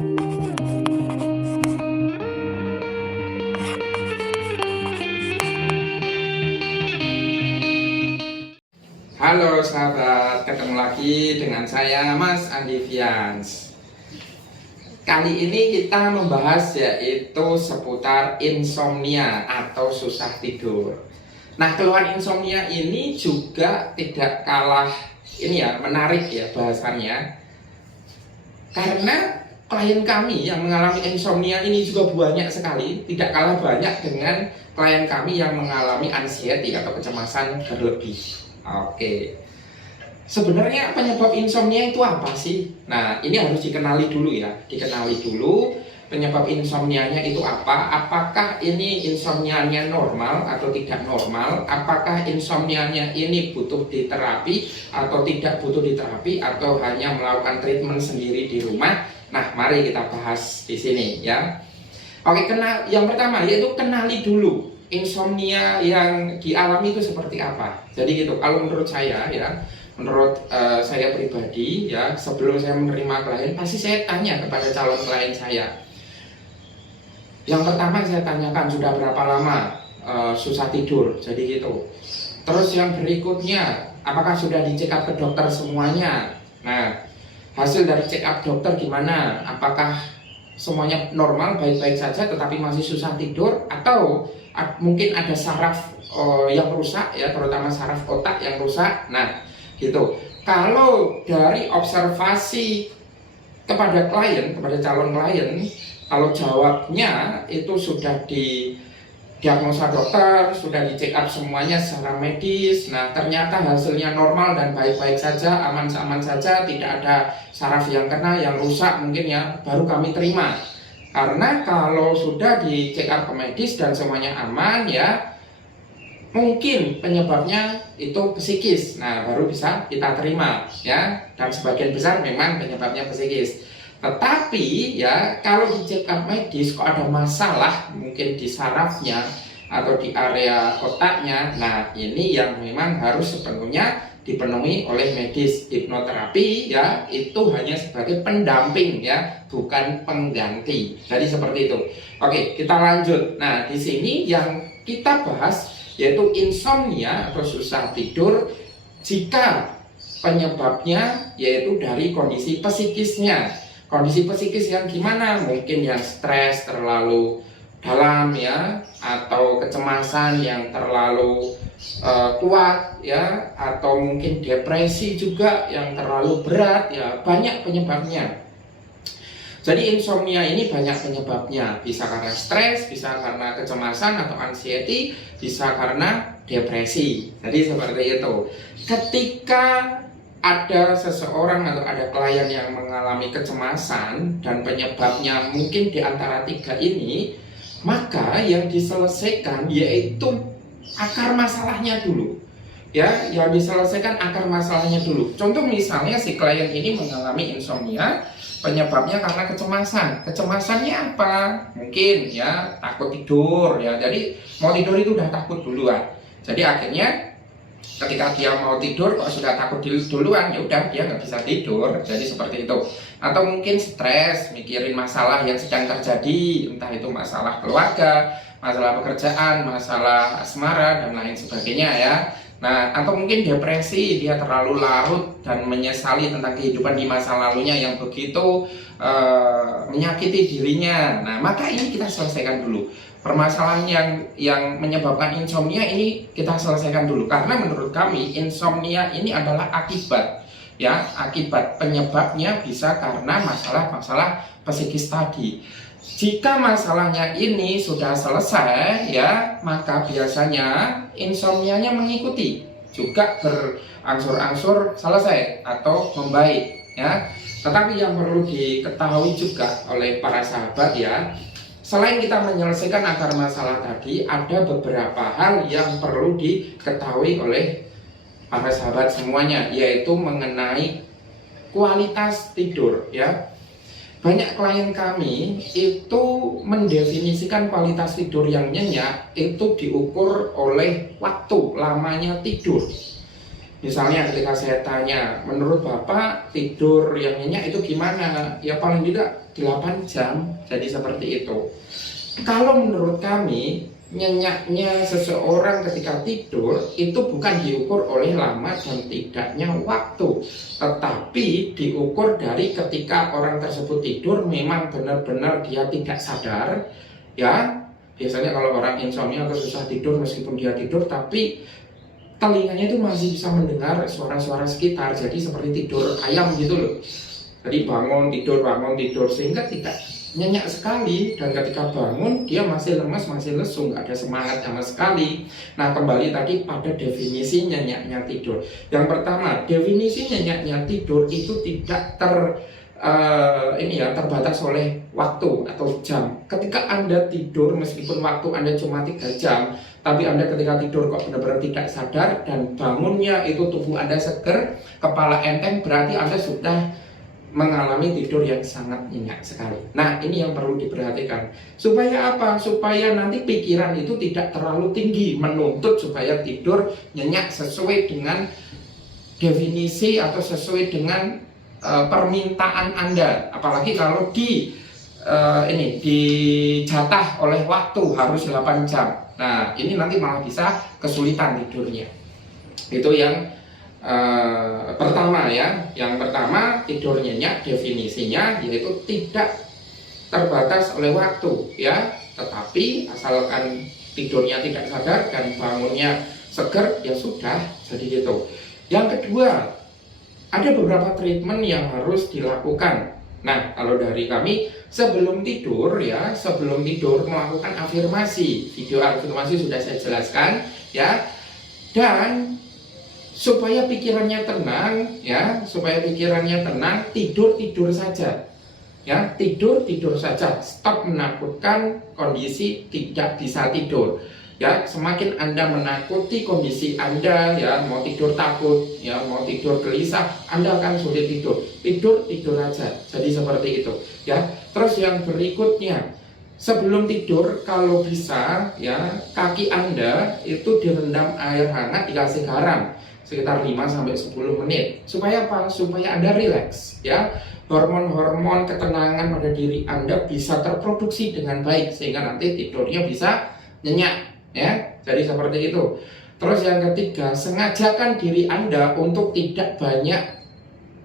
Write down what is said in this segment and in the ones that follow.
Halo sahabat, ketemu lagi dengan saya Mas Andi Fians. Kali ini kita membahas yaitu seputar insomnia atau susah tidur. Nah, keluhan insomnia ini juga tidak kalah menarik ya bahasannya. Karena klien kami yang mengalami insomnia ini juga banyak sekali, tidak kalah banyak dengan klien kami yang mengalami anxiety atau kecemasan berlebih. Oke, sebenarnya penyebab insomnia itu apa sih? Nah, ini harus dikenali dulu ya. Dikenali dulu penyebab insomnianya itu apa. Apakah ini insomnianya normal atau tidak normal? Apakah insomnianya ini butuh diterapi atau tidak butuh diterapi, atau hanya melakukan treatment sendiri di rumah? Nah, mari kita bahas di sini ya. Oke, yang pertama yaitu kenali dulu insomnia yang dialami itu seperti apa. Jadi gitu, kalau menurut saya ya, menurut saya pribadi ya, sebelum saya menerima klien, pasti saya tanya kepada calon klien saya. Yang pertama saya tanyakan, sudah berapa lama susah tidur, jadi gitu. Terus yang berikutnya, apakah sudah di check up ke dokter semuanya? Nah, hasil dari check up dokter gimana? Apakah semuanya normal, baik-baik saja, tetapi masih susah tidur, atau mungkin ada saraf yang rusak ya, terutama saraf otak yang rusak. Nah, gitu. Kalau dari observasi kepada klien, kepada calon klien, kalau jawabnya itu sudah didiagnosa dokter, sudah di check up semuanya secara medis, nah ternyata hasilnya normal dan baik-baik saja, aman-aman saja, tidak ada saraf yang kena, yang rusak mungkin ya, baru kami terima. Karena kalau sudah di check up ke medis dan semuanya aman ya, mungkin penyebabnya itu psikis. Nah, baru bisa kita terima ya. Dan sebagian besar memang penyebabnya psikis. Tetapi ya, kalau di check up medis kok ada masalah mungkin di sarafnya atau di area otaknya, nah ini yang memang harus sepenuhnya dipenuhi oleh medis. Hipnoterapi ya, itu hanya sebagai pendamping ya, bukan pengganti. Jadi seperti itu. Oke, kita lanjut. Nah, di sini yang kita bahas yaitu insomnia atau susah tidur jika penyebabnya yaitu dari kondisi psikisnya. Kondisi psikis yang gimana? Mungkin yang stres terlalu dalam ya, atau kecemasan yang terlalu kuat ya, atau mungkin depresi juga yang terlalu berat ya, banyak penyebabnya. Jadi insomnia ini banyak penyebabnya, bisa karena stres, bisa karena kecemasan atau anxiety, bisa karena depresi. Jadi seperti itu. Ketika ada seseorang atau ada klien yang mengalami kecemasan dan penyebabnya mungkin di antara tiga ini, maka yang diselesaikan yaitu akar masalahnya dulu. Ya, yang diselesaikan akar masalahnya dulu. Contoh misalnya si klien ini mengalami insomnia, penyebabnya karena kecemasan. Kecemasannya apa? Mungkin ya takut tidur ya. Jadi mau tidur itu udah takut duluan. Jadi akhirnya ketika dia mau tidur kok sudah takut duluan, ya udah dia nggak bisa tidur. Jadi seperti itu. Atau mungkin stres, mikirin masalah yang sedang terjadi, entah itu masalah keluarga, masalah pekerjaan, masalah asmara dan lain sebagainya ya. Nah, atau mungkin depresi, dia terlalu larut dan menyesali tentang kehidupan di masa lalunya yang begitu menyakiti dirinya. Nah, maka ini kita selesaikan dulu. Permasalahan yang menyebabkan insomnia ini kita selesaikan dulu. Karena menurut kami insomnia ini adalah akibat. Ya, akibat, penyebabnya bisa karena masalah-masalah psikis tadi. Jika masalahnya ini sudah selesai ya, maka biasanya insomnianya mengikuti, juga berangsur-angsur selesai atau membaik ya. Tetapi yang perlu diketahui juga oleh para sahabat ya, selain kita menyelesaikan akar masalah tadi, ada beberapa hal yang perlu diketahui oleh para sahabat semuanya, yaitu mengenai kualitas tidur ya. Banyak klien kami itu mendefinisikan kualitas tidur yang nyenyak itu diukur oleh waktu lamanya tidur. Misalnya ketika saya tanya, menurut Bapak tidur yang nyenyak itu gimana? Ya paling tidak 8 jam, jadi seperti itu. Kalau menurut kami, nyenyaknya seseorang ketika tidur itu bukan diukur oleh lama dan tidaknya waktu, tetapi diukur dari ketika orang tersebut tidur memang benar-benar dia tidak sadar, ya. Biasanya kalau orang insomnia atau susah tidur, meskipun dia tidur tapi telinganya itu masih bisa mendengar suara-suara sekitar, jadi seperti tidur ayam gitu loh. Jadi bangun tidur, sehingga tidak nyenyak sekali, dan ketika bangun dia masih lemas, masih lesu, nggak ada semangat sama sekali. Nah, kembali tadi pada definisi nyenyaknya tidur. Yang pertama, definisi nyenyaknya tidur itu tidak terbatas oleh waktu atau jam. Ketika Anda tidur, meskipun waktu Anda cuma 3 jam, tapi Anda ketika tidur kok benar-benar tidak sadar dan bangunnya itu tubuh Anda seger, kepala enteng, berarti Anda sudah mengalami tidur yang sangat nyenyak sekali. Nah, ini yang perlu diperhatikan. Supaya apa? Supaya nanti pikiran itu tidak terlalu tinggi menuntut supaya tidur nyenyak sesuai dengan definisi atau sesuai dengan permintaan Anda. Apalagi kalau dijatah oleh waktu harus 8 jam. Nah, ini nanti malah bisa kesulitan tidurnya. Itu yang pertama ya. Yang pertama, tidur nyenyak definisinya yaitu tidak terbatas oleh waktu ya, tetapi asalkan tidurnya tidak sadar dan bangunnya seger ya sudah, jadi gitu. Yang kedua, ada beberapa treatment yang harus dilakukan. Nah, kalau dari kami sebelum tidur melakukan afirmasi. Video afirmasi sudah saya jelaskan ya. Dan supaya pikirannya tenang ya, tidur saja. Ya, tidur saja. Stop menakutkan kondisi tidak bisa tidur. Ya, semakin Anda menakuti kondisi Anda ya, mau tidur takut ya, mau tidur gelisah, Anda akan sulit tidur. Tidur aja. Jadi seperti itu ya. Terus yang berikutnya, sebelum tidur kalau bisa ya, kaki Anda itu direndam air hangat dikasih garam sekitar 5-10 menit. Supaya apa? Supaya Anda rileks ya. Hormon-hormon ketenangan pada diri Anda bisa terproduksi dengan baik sehingga nanti tidurnya bisa nyenyak. Ya, jadi seperti itu. Terus yang ketiga, sengajakan diri Anda untuk tidak banyak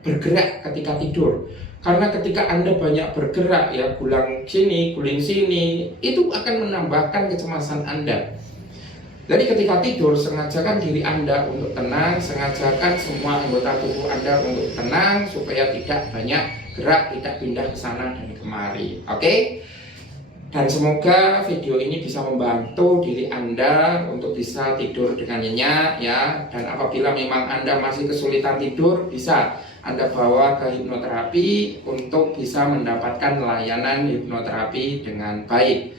bergerak ketika tidur. Karena ketika Anda banyak bergerak ya, guling sini, itu akan menambahkan kecemasan Anda. Jadi ketika tidur, sengajakan diri Anda untuk tenang, sengajakan semua anggota tubuh Anda untuk tenang supaya tidak banyak gerak, tidak pindah ke sana dan kemari. Oke? Dan semoga video ini bisa membantu diri Anda untuk bisa tidur dengan nyenyak ya. Dan apabila memang Anda masih kesulitan tidur, bisa Anda bawa ke hipnoterapi untuk bisa mendapatkan layanan hipnoterapi dengan baik.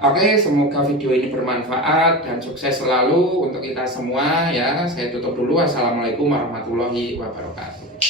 Oke, semoga video ini bermanfaat dan sukses selalu untuk kita semua ya. Saya tutup dulu. Assalamualaikum warahmatullahi wabarakatuh.